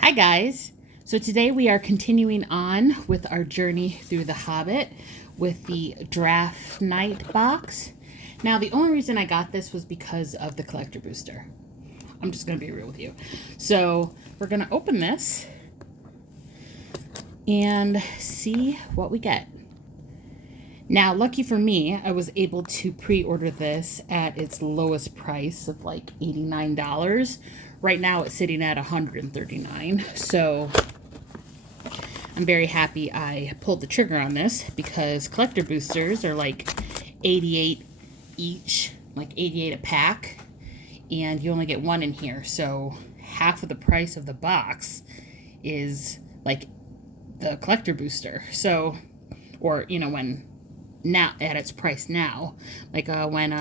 Hi guys! So today we are continuing on with our journey through the Hobbit with the Draft Night box. Now the only reason I got this was because of the collector booster. I'm just going to be real with you. So we're going to open this and see what we get. Now, lucky for me, I was able to pre-order this at its lowest price of like $89. Right now it's sitting at $139. So I'm very happy I pulled the trigger on this because collector boosters are like 88 each, like 88 a pack, and you only get one in here. So half of the price of the box is like the collector booster. So, or you know, when now at its price now, like when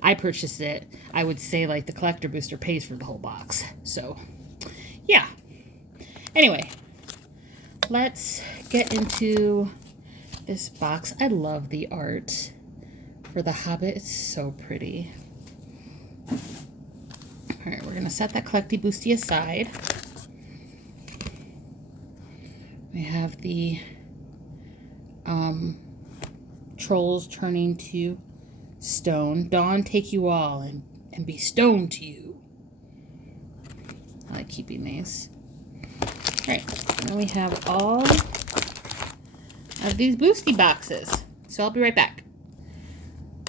I purchased it, I would say like the collector booster pays for the whole box. So yeah, anyway, let's get into this box. I love the art for the Hobbit. It's so pretty. All right, we're gonna set that collecty boosty aside. We have the trolls turning to stone. Dawn take you all and be stoned to you. I like keeping these. Alright, now we have all of these boosty boxes. So I'll be right back.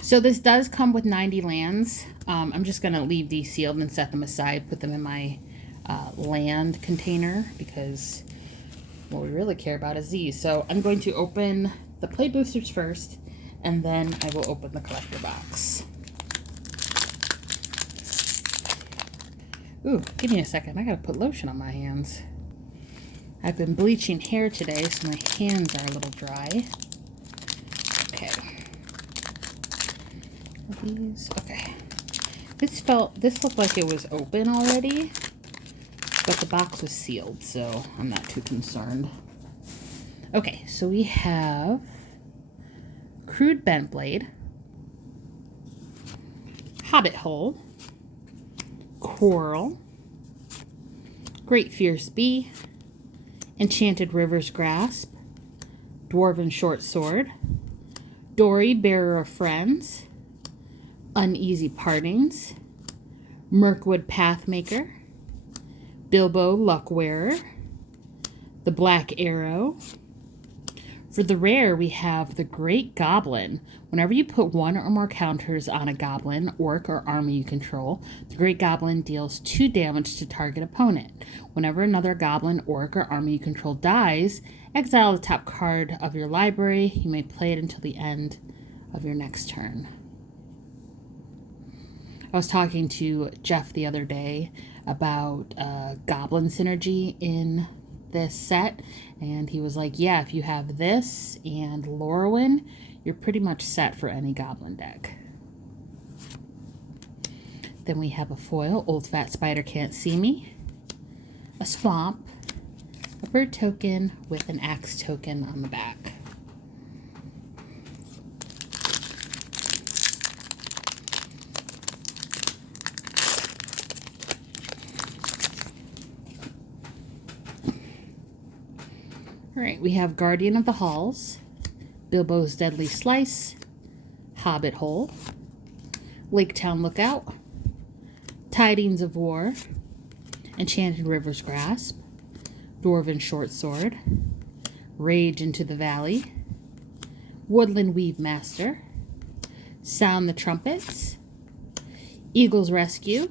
So this does come with 90 lands. I'm just going to leave these sealed and set them aside, put them in my land container because what we really care about is these. So I'm going to open the play boosters first, and then I will open the collector box. Ooh, give me a second. I gotta put lotion on my hands. I've been bleaching hair today, so my hands are a little dry. Okay. Okay. This looked like it was open already, but the box was sealed, so I'm not too concerned. Okay, so we have Crude Bent Blade, Hobbit Hole, Quarrel, Great Fierce Bee, Enchanted River's Grasp, Dwarven Short Sword, Dory Bearer of Friends, Uneasy Partings, Mirkwood Pathmaker, Bilbo Luckwearer, the Black Arrow. For the rare, we have the Great Goblin. Whenever you put one or more counters on a goblin, orc, or army you control, the Great Goblin deals 2 damage to target opponent. Whenever another goblin, orc, or army you control dies, exile the top card of your library. You may play it until the end of your next turn. I was talking to Jeff the other day about goblin synergy in this set, and he was like, yeah, if you have this and Lorwyn, you're pretty much set for any goblin deck. Then we have a foil, Old Fat Spider Can't See Me, a swamp, a bird token with an axe token on the back. Alright, we have Guardian of the Halls, Bilbo's Deadly Slice, Hobbit Hole, Laketown Lookout, Tidings of War, Enchanted River's Grasp, Dwarven Short Sword, Rage into the Valley, Woodland Weave Master, Sound the Trumpets, Eagle's Rescue.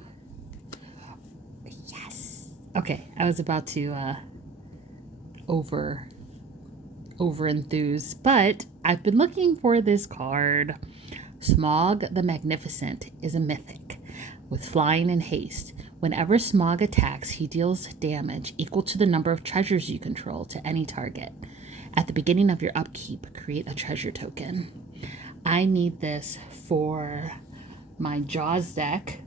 Yes! Okay, I was about to over enthused, but I've been looking for this card. Smaug the Magnificent is a mythic with flying and haste. Whenever Smaug attacks, he deals damage equal to the number of treasures you control to any target. At the beginning of your upkeep, create a treasure token. I need this for my Jaws deck,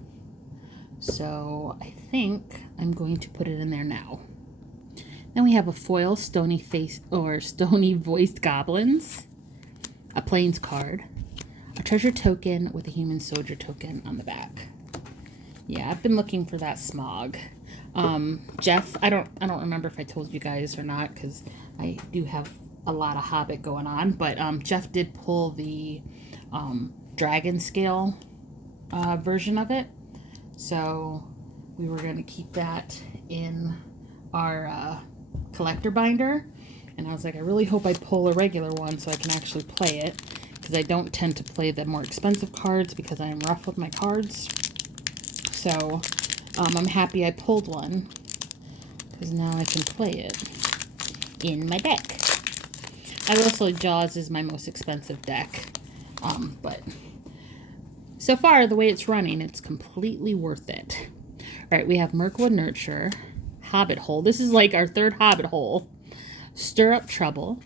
so I think I'm going to put it in there now. Then we have a foil Stony Voiced Goblins, a Plains card, a treasure token with a human soldier token on the back. Yeah, I've been looking for that Smaug. Jeff, I don't remember if I told you guys or not, because I do have a lot of Hobbit going on, but Jeff did pull the dragon scale version of it. So we were going to keep that in our collector binder. And I was like, I really hope I pull a regular one so I can actually play it, because I don't tend to play the more expensive cards because I am rough with my cards. So I'm happy I pulled one, because now I can play it in my deck. I will say Jaws is my most expensive deck, but so far the way it's running, it's completely worth it. All right, we have Mirkwood Nurture, Hobbit Hole. This is like our third Hobbit Hole. Stir Up Trouble,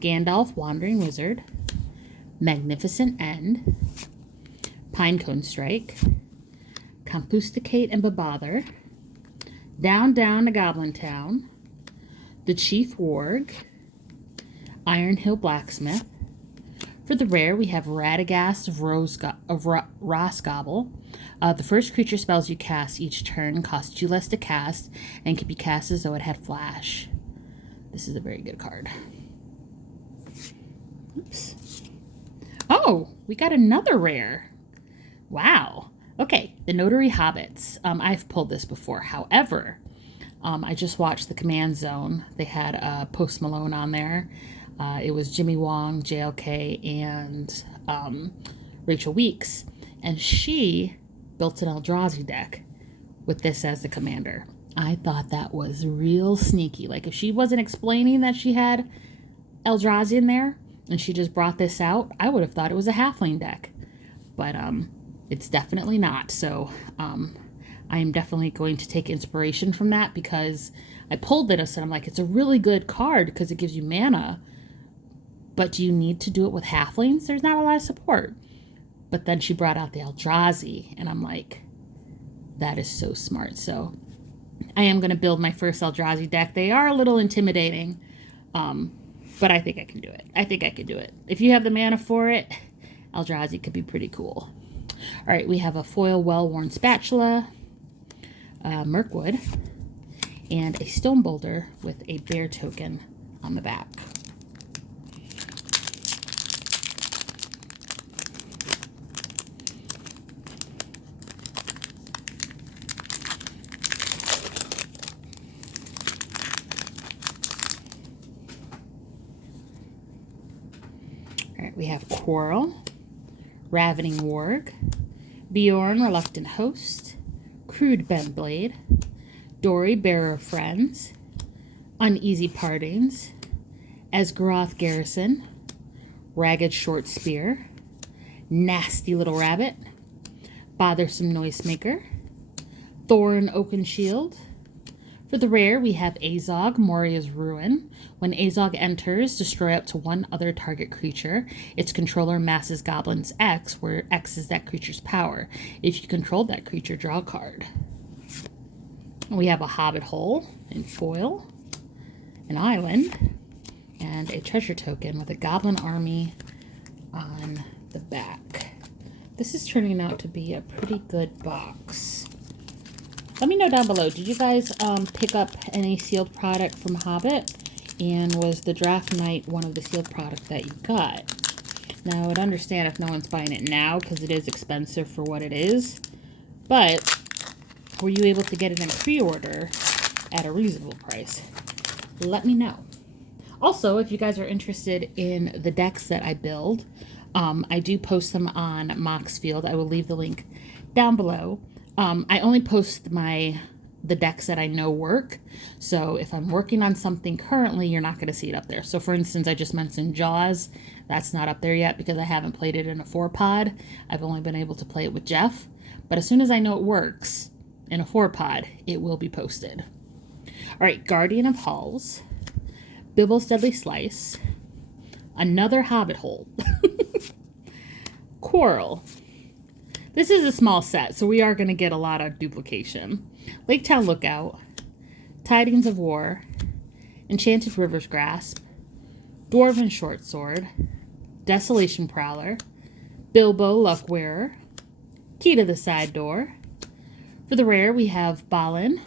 Gandalf Wandering Wizard, Magnificent End, Pinecone Strike, Compusticate and Bebother, Down Down to Goblin Town, The Chief Warg, Iron Hill Blacksmith. For the rare, we have Radagast of Rosgobble. The first creature spells you cast each turn cost 2 less to cast and can be cast as though it had flash. This is a very good card. Oops. Oh, we got another rare. Wow. Okay, the Notary Hobbits. I've pulled this before. However, I just watched the Command Zone. They had Post Malone on there. It was Jimmy Wong, JLK, and Rachel Weeks. And she built an Eldrazi deck with this as the commander. I thought that was real sneaky. Like, if she wasn't explaining that she had Eldrazi in there and she just brought this out, I would have thought it was a halfling deck. But it's definitely not. So I am definitely going to take inspiration from that, because I pulled this and I'm like, it's a really good card because it gives you mana. But do you need to do it with halflings? There's not a lot of support. But then she brought out the Eldrazi, and I'm like, that is so smart. So I am going to build my first Eldrazi deck. They are a little intimidating, but I think I can do it. I think I can do it. If you have the mana for it, Eldrazi could be pretty cool. All right, we have a foil well-worn spatula, Mirkwood, and a stone boulder with a bear token on the back. We have Quarrel, Ravening Warg, Bjorn, Reluctant Host, Crude Bendblade, Dory, Bearer of Friends, Uneasy Partings, Esgaroth Garrison, Ragged Short Spear, Nasty Little Rabbit, Bothersome Noisemaker, Thorn Oaken Shield. For the rare, we have Azog, Moria's Ruin. When Azog enters, destroy up to one other target creature. Its controller masses Goblins X, where X is that creature's power. If you control that creature, draw a card. We have a Hobbit Hole in foil, an island, and a treasure token with a goblin army on the back. This is turning out to be a pretty good box. Let me know down below, did you guys pick up any sealed product from Hobbit? And was the Draft Night one of the sealed product that you got? Now, I would understand if no one's buying it now because it is expensive for what it is. But were you able to get it in pre-order at a reasonable price? Let me know. Also, if you guys are interested in the decks that I build, I do post them on Moxfield. I will leave the link down below. I only post the decks that I know work. So if I'm working on something currently, you're not going to see it up there. So for instance, I just mentioned Jaws. That's not up there yet because I haven't played it in a 4-pod. I've only been able to play it with Jeff. But as soon as I know it works in a 4-pod, it will be posted. All right, Guardian of Halls, Bibble's Deadly Slice, another Hobbit Hole, Quarrel. This is a small set, so we are going to get a lot of duplication. Laketown Lookout, Tidings of War, Enchanted River's Grasp, Dwarven Shortsword, Desolation Prowler, Bilbo Luckwearer, Key to the Side Door. For the rare, we have Balin,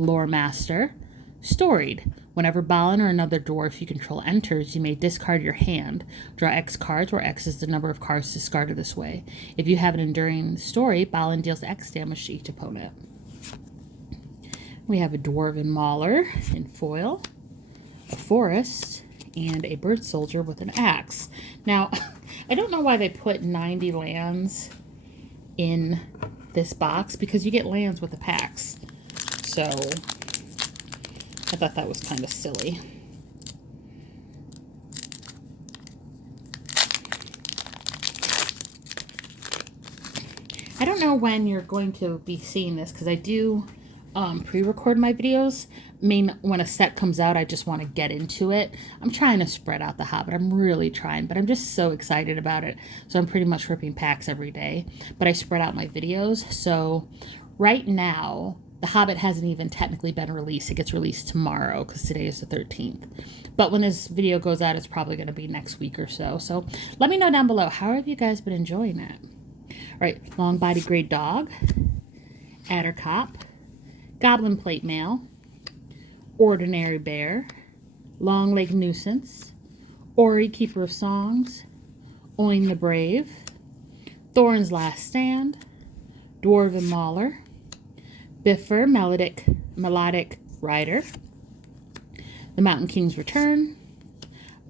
Lore Master, Storied. Whenever Balin or another dwarf you control enters, you may discard your hand. Draw X cards, where X is the number of cards discarded this way. If you have an enduring story, Balin deals X damage to each opponent. We have a Dwarven Mauler in foil, a Forest, and a Bird Soldier with an axe. Now, I don't know why they put 90 lands in this box, because you get lands with the packs. So, I thought that was kind of silly. I don't know when you're going to be seeing this, because I do pre-record my videos. I mean, when a set comes out, I just want to get into it. I'm trying to spread out the Hobbit. I'm really trying, but I'm just so excited about it. So I'm pretty much ripping packs every day, but I spread out my videos. So right now, the Hobbit hasn't even technically been released. It gets released tomorrow, because today is the 13th. But when this video goes out, it's probably going to be next week or so. So let me know down below, how have you guys been enjoying it? All right, long-bodied gray dog, adder cop, goblin plate mail, ordinary bear, long-legged nuisance, Ori keeper of songs, Oin the brave, Thorin's last stand, dwarven mauler, Biffer melodic rider, the Mountain King's return.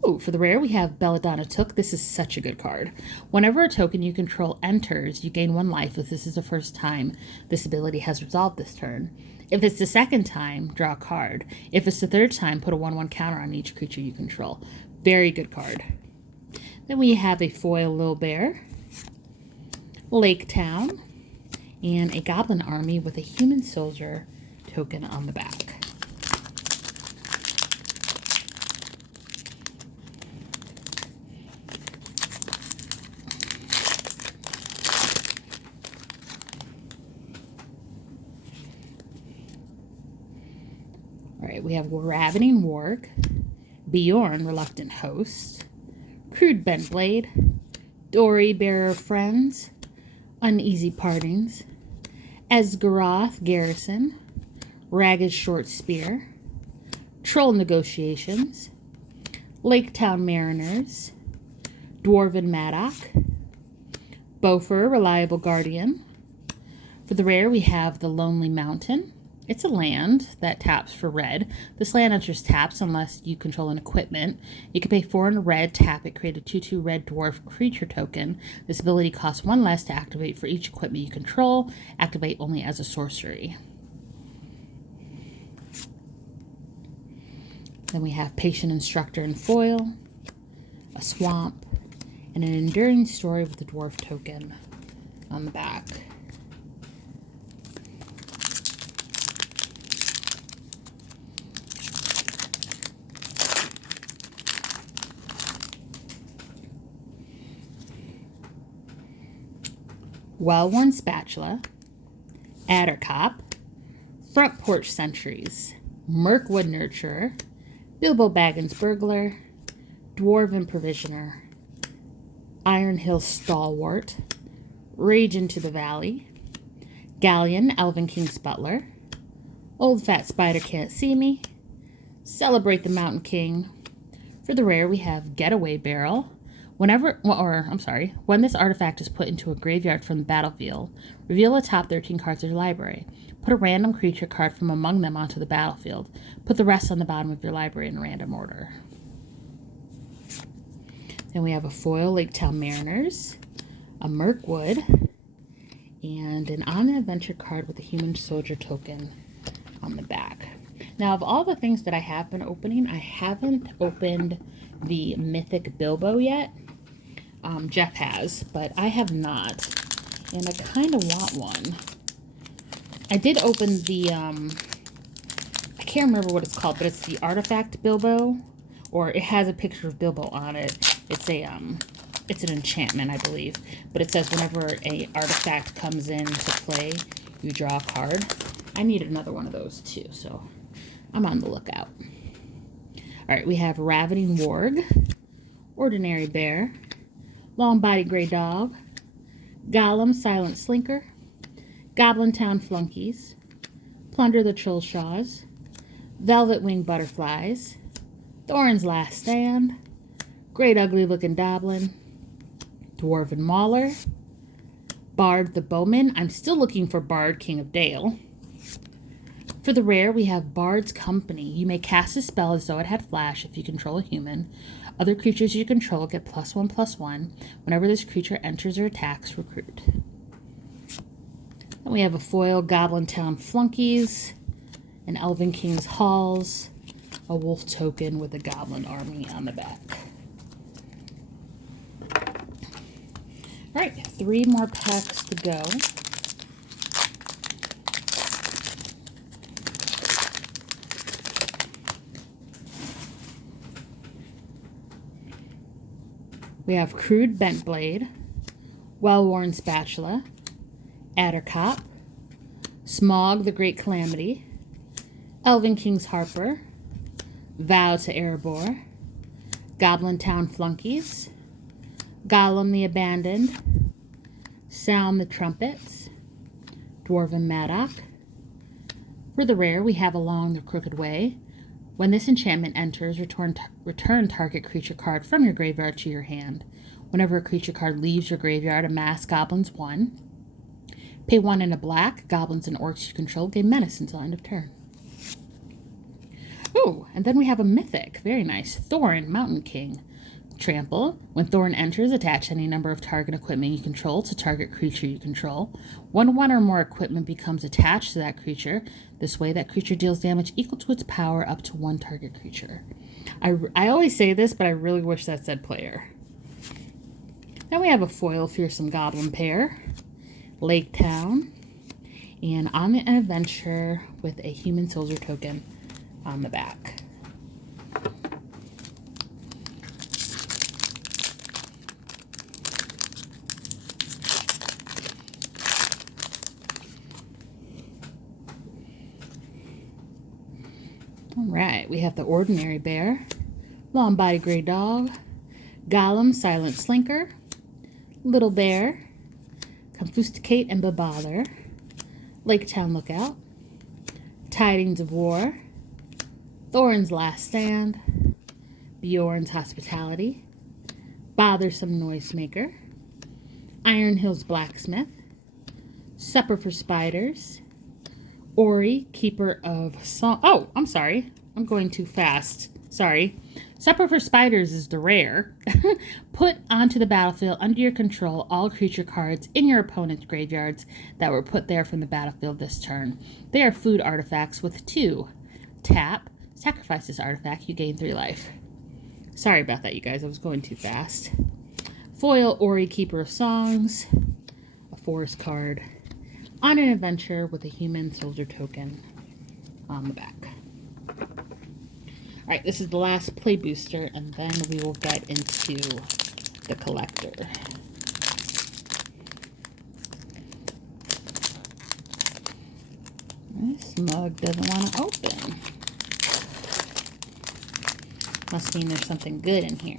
Ooh, for the rare, we have Belladonna Took. This is such a good card. Whenever a token you control enters, you gain 1 life if this is the first time this ability has resolved this turn. If it's the second time, draw a card. If it's the third time, put a 1/1 counter on each creature you control. Very good card. Then we have a foil Little Bear, Lake Town, and a Goblin Army with a Human Soldier token on the back. Alright, we have Ravening Warg, Bjorn, Reluctant Host, Crude Bent Blade, Dory, Bearer of Friends, Uneasy Partings, Esgaroth, Garrison, Ragged Short Spear, Troll Negotiations, Lake Town Mariners, Dwarven Maddock, Bofer, Reliable Guardian. For the rare, we have the Lonely Mountain. It's a land that taps for red. This land enters taps unless you control an equipment. You can pay 4 in red, tap it, create a 2/2 red dwarf creature token. This ability costs 1 less to activate for each equipment you control. Activate only as a sorcery. Then we have Patient Instructor in foil, a swamp, and an enduring story with the dwarf token on the back. Well-Worn Spatula, Addercop, Front Porch Sentries, Mirkwood Nurturer, Bilbo Baggins Burglar, Dwarven Provisioner, Iron Hill Stalwart, Rage into the Valley, Galleon, Elven King's Butler, Old Fat Spider Can't See Me, Celebrate the Mountain King. For the rare, we have Getaway Barrel. When this artifact is put into a graveyard from the battlefield, reveal the top 13 cards of your library. Put a random creature card from among them onto the battlefield. Put the rest on the bottom of your library in random order. Then we have a foil Lake Town Mariners, a Mirkwood, and an On an Adventure card with a Human Soldier token on the back. Now, of all the things that I have been opening, I haven't opened the Mythic Bilbo yet. Jeff has, but I have not, and I kind of want one. I did open the, I can't remember what it's called, but it's the Artifact Bilbo, or it has a picture of Bilbo on it. It's an enchantment, I believe, but it says whenever a artifact comes into play, you draw a card. I need another one of those too, so I'm on the lookout. All right, we have Ravening Warg, Ordinary Bear, Long-Bodied Gray Dog, Gollum Silent Slinker, Goblin Town Flunkies, Plunder the Trollshaws, Velvet Winged Butterflies, Thorin's Last Stand, Great Ugly Looking Goblin, Dwarven Mauler, Bard the Bowman. I'm still looking for Bard, King of Dale. For the rare, we have Bard's Company. You may cast a spell as though it had flash if you control a human. Other creatures you control get +1/+1. Whenever this creature enters or attacks, recruit. Then we have a foil Goblin Town Flunkies, an Elven King's Halls, a wolf token with a goblin army on the back. All right, 3 more packs to go. We have Crude Bent Blade, Well-Worn Spatula, Addercop, Smog the Great Calamity, Elven King's Harper, Vow to Erebor, Goblin Town Flunkies, Gollum the Abandoned, Sound the Trumpets, Dwarven Maddock. For the rare, we have Along the Crooked Way. When this enchantment enters, return target creature card from your graveyard to your hand. Whenever a creature card leaves your graveyard, amass goblins 1. Pay 1 and a black. Goblins and orcs you control gain menace until end of turn. Ooh, and then we have a mythic. Very nice. Thorin, Mountain King. Trample. When Thorin enters, attach any number of target equipment you control to target creature you control. When 1 or more equipment becomes attached to that creature, this way that creature deals damage equal to its power up to 1 target creature. I always say this, but I really wish that said player. Then we have a foil Fearsome Goblin pair, Lake Town, and on an adventure with a human soldier token on the back. All right, we have the Ordinary Bear, Long-Bodied Grey Dog, Gollum, Silent Slinker, Little Bear, Confusticate and Bebother, Lake Town Lookout, Tidings of War, Thorin's Last Stand, Bjorn's Hospitality, Bothersome Noisemaker, Iron Hills Blacksmith, Supper for Spiders, Ori, Keeper of Song. Oh, I'm sorry. I'm going too fast. Sorry. Supper for Spiders is the rare. Put onto the battlefield under your control all creature cards in your opponent's graveyards that were put there from the battlefield this turn. They are food artifacts with 2. Tap. Sacrifice this artifact. You gain 3 life. Sorry about that, you guys. I was going too fast. Foil Ori, Keeper of Songs. A forest card. On an adventure with a human soldier token on the back. All right, this is the last play booster, and then we will get into the collector. This mug doesn't want to open. Must mean there's something good in here.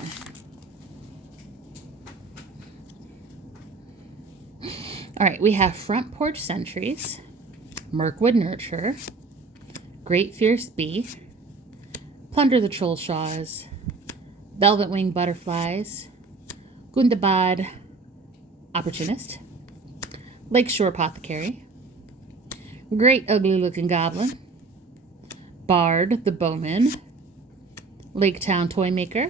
All right, we have Front Porch Sentries, Mirkwood Nurture, Great Fierce Bee, Plunder the Trollshaws, Velvet Winged Butterflies, Gundabad Opportunist, Lakeshore Apothecary, Great Ugly Looking Goblin, Bard the Bowman, Lake Town Toymaker.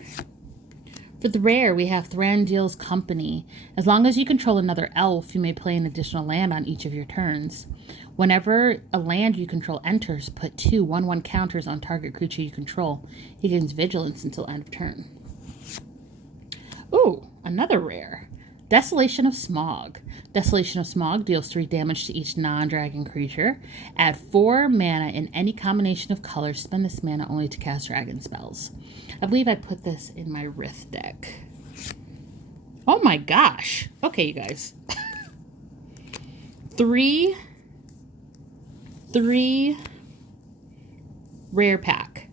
For the rare, we have Thranduil's Company. As long as you control another elf, you may play an additional land on each of your turns. Whenever a land you control enters, put 2 1/1 counters on target creature you control. He gains vigilance until end of turn. Ooh, another rare. Desolation of Smog. Desolation of Smog deals 3 damage to each non-dragon creature. Add 4 mana in any combination of colors. Spend this mana only to cast dragon spells. I believe I put this in my Rith deck. Oh my gosh. Okay, you guys. three rare pack.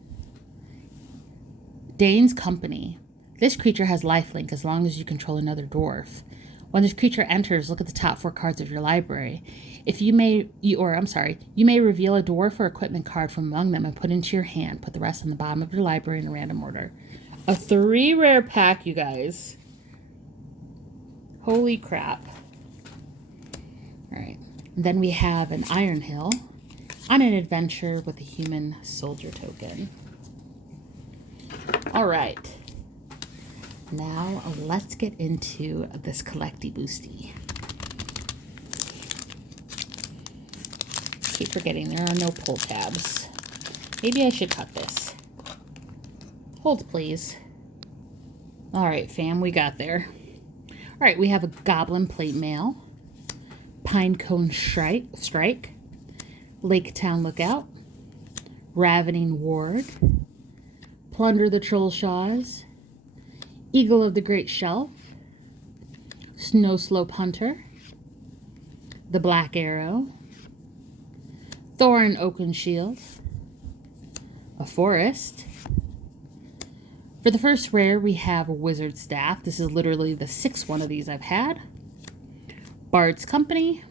Dane's Company. This creature has lifelink as long as you control another dwarf. When this creature enters, look at the top 4 cards of your library. You may reveal a dwarf or equipment card from among them and put into your hand. Put the rest on the bottom of your library in a random order. A 3 rare pack, you guys. Holy crap. All right. And then we have an Iron Hill on an adventure with a human soldier token. All right. Now let's get into this collecty boosty. Keep forgetting there are no pull tabs. Maybe I should cut this. Hold, please. All right, fam, we got there. All right, we have a Goblin Plate Mail, Pinecone Strike, Lake Town Lookout, Ravening Ward, Plunder the Trollshaws, Eagle of the Great Shelf, Snow Slope Hunter, the Black Arrow, Thorin Oakenshield, a Forest. For the first rare, we have a Wizard Staff. This is literally the 6th one of these I've had. Bard's Company,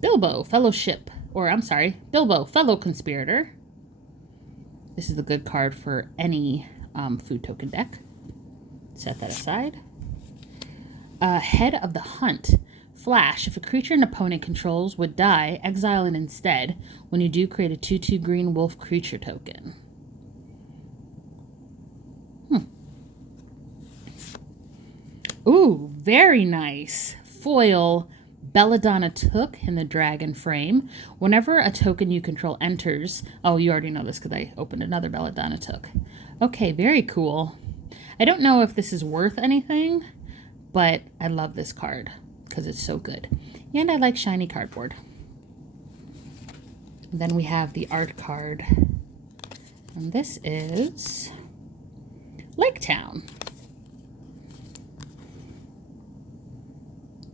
Bilbo, Fellow Conspirator. This is the good card for any food token deck. Set that aside. Head of the Hunt. Flash. If a creature an opponent controls would die, exile it instead. When you do, create a 2/2 green wolf creature token. Ooh, very nice. Foil Belladonna Took in the Dragon Frame. Whenever a token you control enters... Oh, you already know this because I opened another Belladonna Took. Okay, very cool. I don't know if this is worth anything, but I love this card because it's so good. And I like shiny cardboard. And then we have the art card. And this is Lake Town.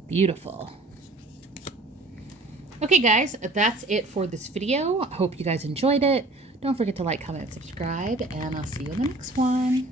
Beautiful. Okay, guys, that's it for this video. I hope you guys enjoyed it. Don't forget to like, comment, and subscribe, and I'll see you in the next one.